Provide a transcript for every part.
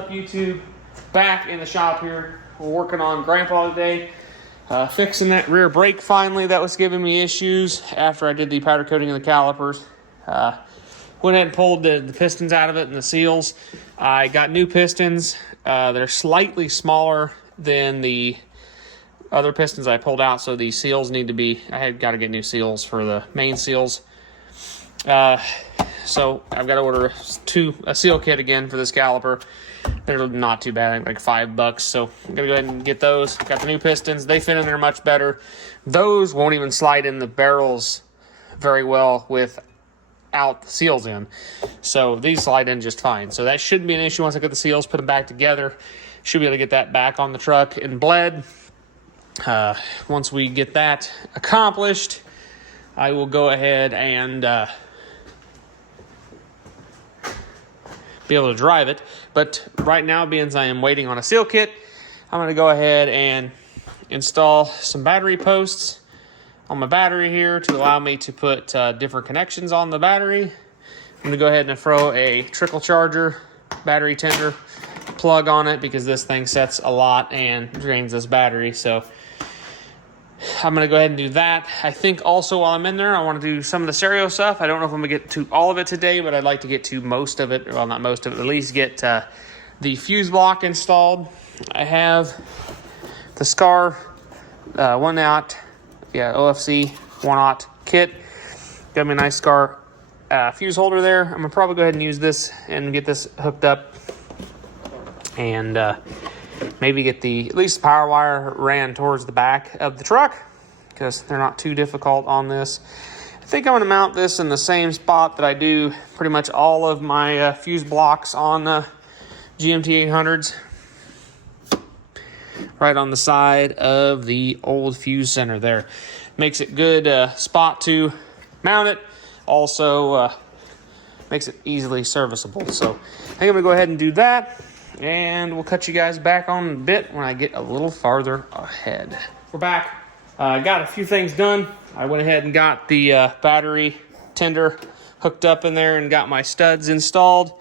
up, YouTube? Back in the shop here. We're working on Grandpa today. Fixing that rear brake finally that was giving me issues after I did the powder coating of the calipers. Went ahead and pulled the pistons out of it and the seals. I got new pistons. They're slightly smaller than the other pistons I pulled out, so the seals need to be, I had got to get new seals for the main seals. So I've got to order a seal kit again for this caliper. They're not too bad, like $5. So I'm gonna go ahead and get those. Got the new pistons. They fit in there much better. Those won't even slide in the barrels very well without the seals in. So these slide in just fine. So that shouldn't be an issue once I get the seals, put them back together. Should be able to get that back on the truck and bled. Once we get that accomplished, I will go ahead and be able to drive it. But right now, being I am waiting on a seal kit, I'm going to go ahead and install some battery posts on my battery here to allow me to put different connections on the battery. I'm going to go ahead and throw a trickle charger battery tender plug on it because this thing sets a lot and drains this battery. So I'm going to go ahead and do that. I think also while I'm in there, I want to do some of the stereo stuff. I don't know if I'm going to get to all of it today, but I'd like to get to most of it. Well, not most of it, at least get the fuse block installed. I have the SCAR 1-aught, OFC 1-aught kit. Got me a nice SCAR fuse holder there. I'm going to probably go ahead and use this and get this hooked up. And maybe get at least the power wire ran towards the back of the truck because they're not too difficult on this. I think I'm going to mount this in the same spot that I do pretty much all of my fuse blocks on GMT 800s. Right on the side of the old fuse center there. Makes it good spot to mount it. Also makes it easily serviceable. So I think I'm going to go ahead and do that. And we'll cut you guys back on a bit when I get a little farther ahead. We're back. I got a few things done. I went ahead and got the battery tender hooked up in there and got my studs installed.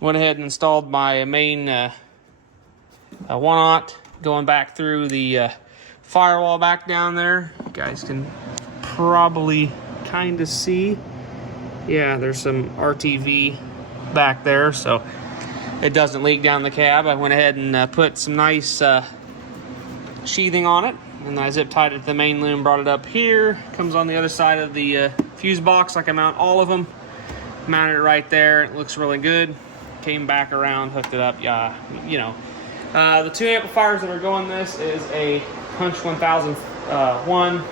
Went ahead and installed my main 1-aught going back through the firewall back down there. You guys can probably kind of see. Yeah, there's some RTV back there, so it doesn't leak down the cab. I went ahead and put some nice sheathing on it, and then I zip tied it to the main loom, brought it up here. Comes on the other side of the fuse box like I mount all of them. Mounted it right there. It looks really good. Came back around, hooked it up. The two amplifiers that are going this is a Punch 1001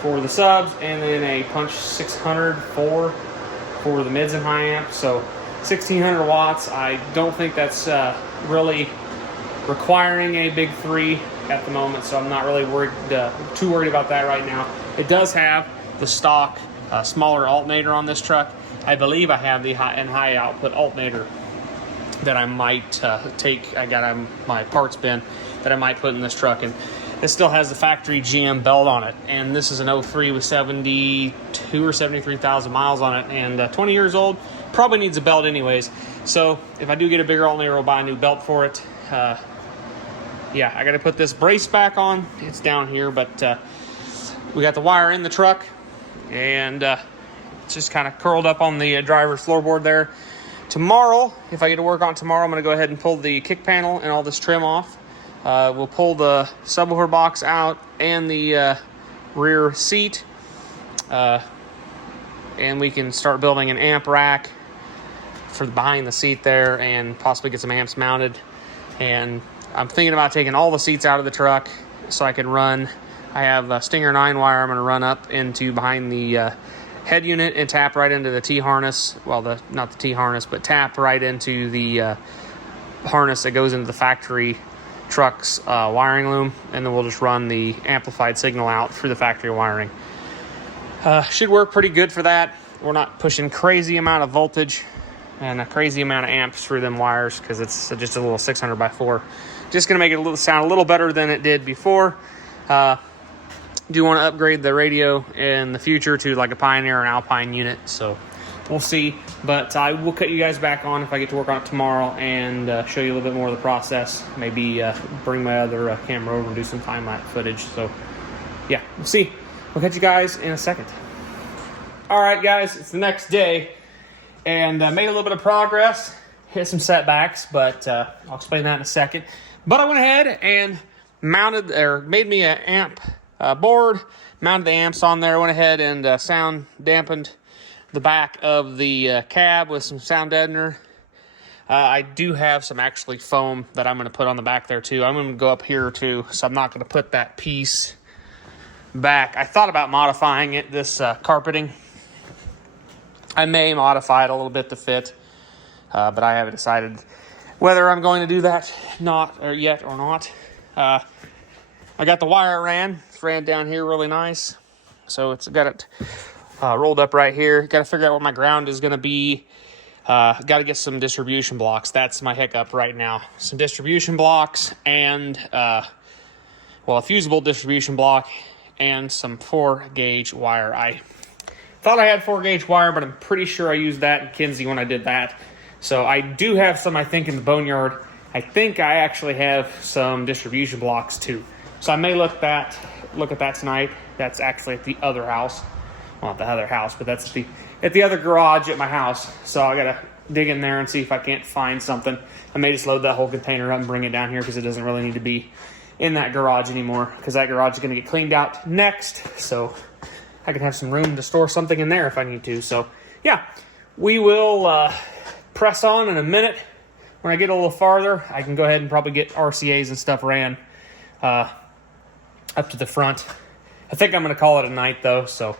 for the subs, and then a Punch 604 for the mids and high amps. So 1600 watts. I don't think that's really requiring a big 3 at the moment, so I'm not really too worried about that right now. It does have the stock smaller alternator on this truck. I believe I have the high output alternator that I might take. I got my parts bin that I might put in this truck, and it still has the factory GM belt on it. And this is an 03 with 72 or 73,000 miles on it, and 20 years old. Probably needs a belt anyways. So if I do get a bigger alternator, I'll buy a new belt for it. Yeah, I got to put this brace back on. It's down here, but we got the wire in the truck, and it's just kind of curled up on the driver's floorboard there. Tomorrow, if I get to work on it tomorrow, I'm going to go ahead and pull the kick panel and all this trim off. We'll pull the subwoofer box out and the rear seat, and we can start building an amp rack for behind the seat there and possibly get some amps mounted. And I'm thinking about taking all the seats out of the truck so I can run. I have a Stinger 9 wire I'm going to run up into behind the head unit and tap right into the T-harness. Well, not the T-harness, but tap right into the harness that goes into the factory truck's wiring loom, and then we'll just run the amplified signal out through the factory wiring. Should work pretty good for that. We're not pushing crazy amount of voltage and a crazy amount of amps through them wires because it's just a little 600 by 4. Just going to make it sound a little better than it did before. Do want to upgrade the radio in the future to like a Pioneer and Alpine unit, so we'll see. But I will cut you guys back on if I get to work on it tomorrow and show you a little bit more of the process. Maybe bring my other camera over and do some time-lapse footage. So yeah, we'll see. We'll catch you guys in a second. All right, guys, it's the next day, and made a little bit of progress. Hit some setbacks, but I'll explain that in a second. But I went ahead and made me an amp board, mounted the amps on there, went ahead and sound dampened the back of the cab with some sound deadener. I do have some actually foam that I'm going to put on the back there too. I'm going to go up here too, so I'm not going to put that piece back. I thought about modifying it, this carpeting. I may modify it a little bit to fit, but I haven't decided whether I'm going to do that yet or not. I got the wire ran. It's ran down here really nice. So it's got it rolled up right here. Got to figure out what my ground is going to be. Got to get some distribution blocks. That's my hiccup right now. Some distribution blocks and, a fusible distribution block and some 4-gauge wire. I thought I had 4-gauge wire, but I'm pretty sure I used that in Kinsey when I did that. So I do have some, I think, in the boneyard. I think I actually have some distribution blocks too. So I may look at that tonight. That's actually at the other house. Well, not the other house, but that's at the other garage at my house. So I gotta dig in there and see if I can't find something. I may just load that whole container up and bring it down here because it doesn't really need to be in that garage anymore, because that garage is gonna get cleaned out next. So I can have some room to store something in there if I need to. So yeah, we will press on in a minute. When I get a little farther, I can go ahead and probably get RCAs and stuff ran up to the front. I think I'm going to call it a night though, so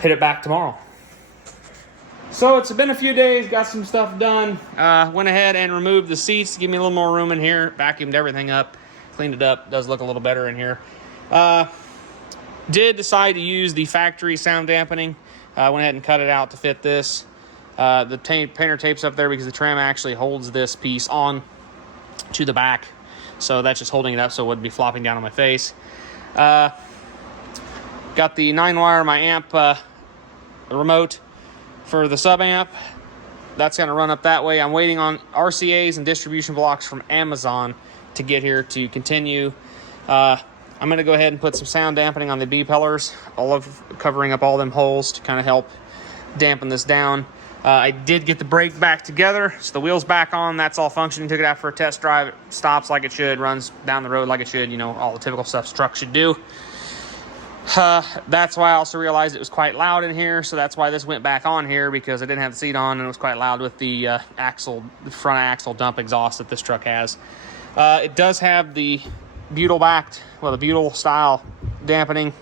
hit it back tomorrow. So it's been a few days, got some stuff done. Went ahead and removed the seats to give me a little more room in here. Vacuumed everything up, cleaned it up. Does look a little better in here. Did decide to use the factory sound dampening. Went ahead and cut it out to fit this. The painter tape's up there because the trim actually holds this piece on to the back. So that's just holding it up so it wouldn't be flopping down on my face. Got the 9-wire, my amp remote for the sub amp. That's going to run up that way. I'm waiting on RCAs and distribution blocks from Amazon to get here to continue. I'm going to go ahead and put some sound dampening on the B-pillars, covering up all them holes to kind of help dampen this down. I did get the brake back together, so the wheel's back on. That's all functioning. Took it out for a test drive. It stops like it should, runs down the road like it should. You know, all the typical stuff trucks should do. That's why I also realized it was quite loud in here, so that's why this went back on here, because I didn't have the seat on and it was quite loud with the front axle dump exhaust that this truck has. It does have the butyl style dampening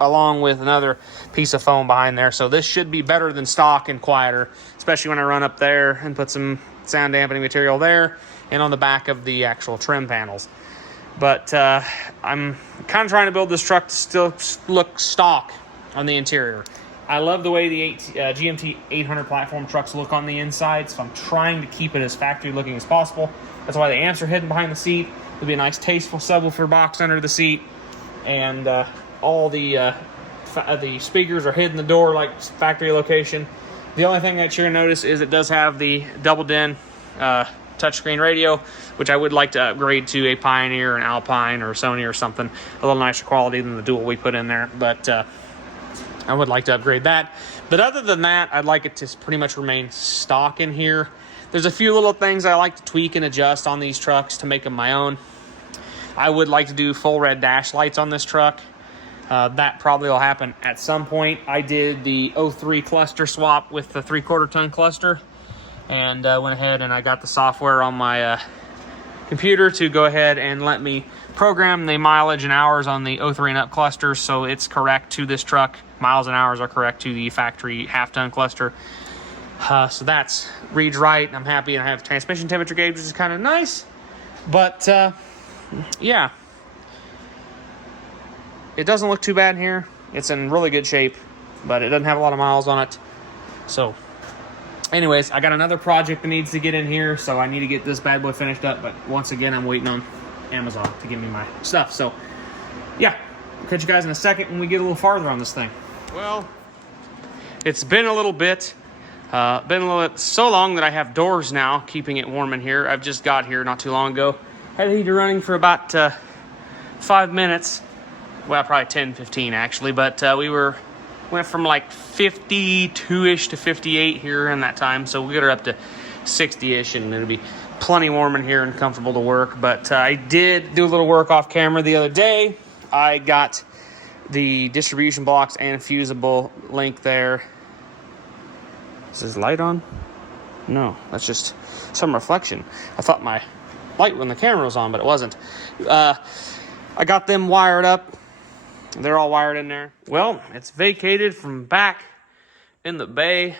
along with another piece of foam behind there. So this should be better than stock and quieter, especially when I run up there and put some sound dampening material there and on the back of the actual trim panels. But I'm kind of trying to build this truck to still look stock on the interior. I love the way the GMT 800 platform trucks look on the inside, so I'm trying to keep it as factory looking as possible. That's why the amps are hidden behind the seat. There'll be a nice tasteful subwoofer box under the seat, and all the speakers are hidden in the door like factory location. The only thing that you're going to notice is it does have the double DIN touchscreen radio, which I would like to upgrade to a Pioneer, an Alpine, or Sony or something a little nicer quality than the dual we put in there. But I would like to upgrade that. But other than that, I'd like it to pretty much remain stock in here. There's a few little things I like to tweak and adjust on these trucks to make them my own. I would like to do full red dash lights on this truck. That probably will happen at some point. I did the 03 cluster swap with the 3/4 ton cluster, and went ahead and I got the software on my computer to go ahead and let me program the mileage and hours on the 03 and up clusters, so it's correct to this truck. Miles and hours are correct to the factory half-ton cluster. So that's reads right. I'm happy, and I have transmission temperature gauge, which is kind of nice. But yeah, it doesn't look too bad in here. It's in really good shape, but it doesn't have a lot of miles on it. So anyways, I got another project that needs to get in here, so I need to get this bad boy finished up. But once again, I'm waiting on Amazon to give me my stuff. So yeah, I'll catch you guys in a second when we get a little farther on this thing. Well, it's been a little bit. Been a little bit so long that I have doors now, keeping it warm in here. I've just got here not too long ago. Had the heater running for about 5 minutes. Well, probably 10, 15 actually, but went from like 52-ish to 58 here in that time. So we got her up to 60-ish, and it'll be plenty warm in here and comfortable to work. But I did do a little work off camera the other day. I got the distribution blocks and fusible link there. Is this light on? No, that's just some reflection. I thought my light when the camera was on, but it wasn't. I got them wired up. They're all wired in there. Well, it's vacated from back in the bay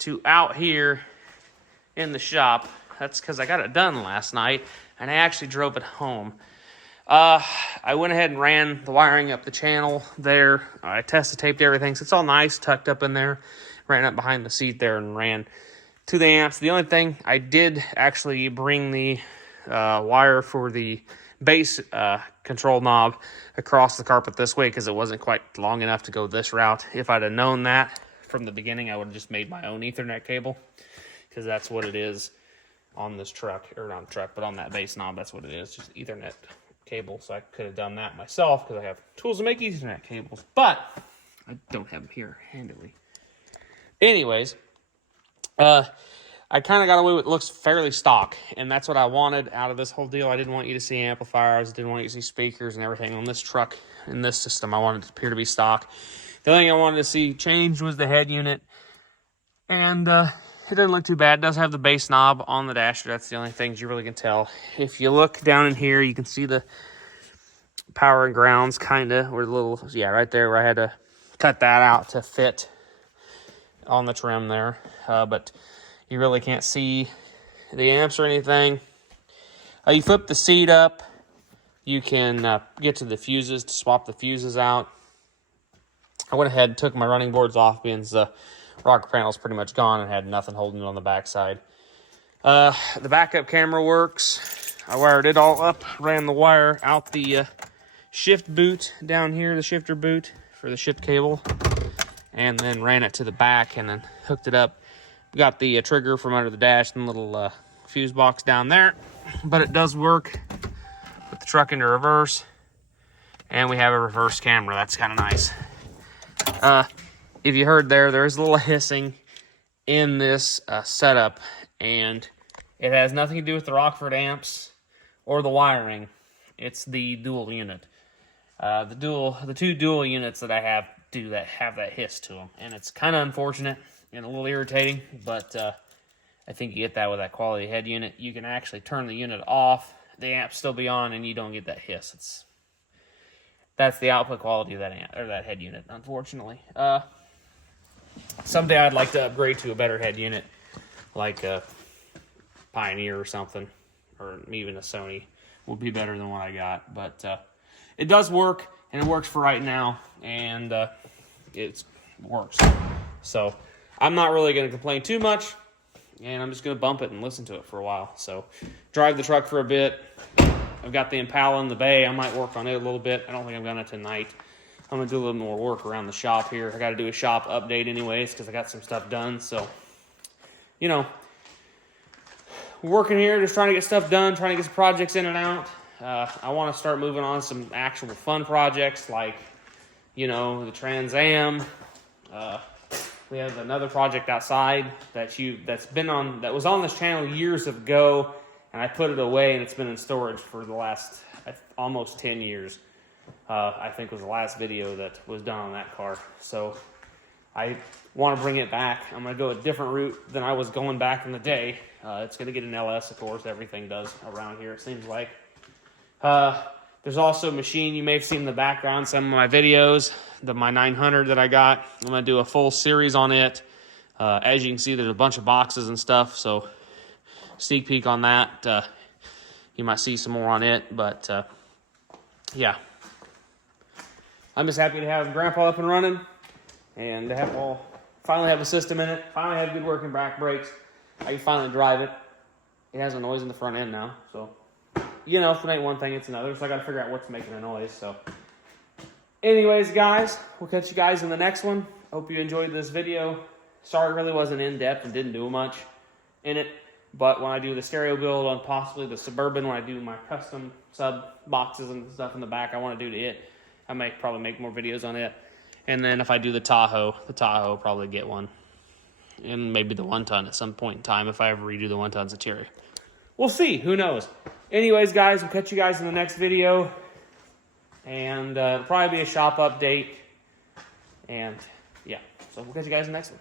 to out here in the shop. That's because I got it done last night, and I actually drove it home. I went ahead and ran the wiring up the channel there. I tested, taped everything, so it's all nice, tucked up in there. Ran up behind the seat there and ran to the amps. The only thing, I did actually bring the wire for the bass control knob across the carpet this way because it wasn't quite long enough to go this route. If I'd have known that from the beginning, I would have just made my own Ethernet cable, because that's what it is on this truck, or not truck, but on that bass knob, that's what it is, just Ethernet cable. So I could have done that myself because I have tools to make Ethernet cables, but I don't have them here handily. Anyways, I kind of got away with it. Looks fairly stock, and that's what I wanted out of this whole deal. I didn't want you to see amplifiers, didn't want you to see speakers and everything on this truck. In this system, I wanted it to appear to be stock. The only thing I wanted to see changed was the head unit, and it doesn't look too bad. It does have the bass knob on the dasher. That's the only things you really can tell. If you look down in here, you can see the power and grounds kind of, or the little, yeah, right there where I had to cut that out to fit on the trim there, but you really can't see the amps or anything. You flip the seat up, you can get to the fuses to swap the fuses out. I went ahead and took my running boards off because the rocker panel's pretty much gone and had nothing holding it on the backside. The backup camera works. I wired it all up, ran the wire out the shift boot down here, the shifter boot for the shift cable, and then ran it to the back and then hooked it up. Got the trigger from under the dash and the little fuse box down there, but it does work with the truck into reverse, and we have a reverse camera. That's kind of nice. If you heard there is a little hissing in this setup, and it has nothing to do with the Rockford amps or the wiring. It's the dual unit. The two dual units that I have have that hiss to them, and it's kind of unfortunate and a little irritating, but I think you get that with that quality head unit. You can actually turn the unit off, the amp still be on, and you don't get that hiss. That's the output quality of that amp, or that head unit, unfortunately. Someday I'd like to upgrade to a better head unit, like a Pioneer or something, or even a Sony would be better than what I got. But it does work, and it works for right now, and it works. So I'm not really going to complain too much, and I'm just going to bump it and listen to it for a while. So drive the truck for a bit. I've got the Impala in the bay. I might work on it a little bit. I don't think I'm going to tonight. I'm going to do a little more work around the shop here. I got to do a shop update anyways because I got some stuff done. So, you know, working here, just trying to get stuff done, trying to get some projects in and out. I want to start moving on some actual fun projects like, you know, the Trans Am. We have another project outside that was on this channel years ago, and I put it away, and it's been in storage for the last almost 10 years. I think was the last video that was done on that car. So I want to bring it back. I'm going to go a different route than I was going back in the day. It's going to get an LS, of course. Everything does around here, it seems like. There's also a machine you may have seen in the background, some of my videos, my 900 that I got. I'm going to do a full series on it. As you can see, there's a bunch of boxes and stuff, so sneak peek on that. You might see some more on it, but yeah. I'm just happy to have Grandpa up and running, and to finally have a system in it, finally have good working back brakes. I can finally drive it. It has a noise in the front end now, so, you know, if it ain't one thing, it's another, so I got to figure out what's making a noise. So anyways, guys, we'll catch you guys in the next one. Hope you enjoyed this video. Sorry, it really wasn't in depth and didn't do much in it. But when I do the stereo build on possibly the Suburban, when I do my custom sub boxes and stuff in the back, I want to do to it. I might probably make more videos on it. And then if I do the Tahoe will probably get one. And maybe the 1-ton at some point in time if I ever redo the 1-tons of Cherry. We'll see. Who knows? Anyways, guys, we'll catch you guys in the next video. And it'll probably be a shop update. And, yeah. So we'll catch you guys in the next one.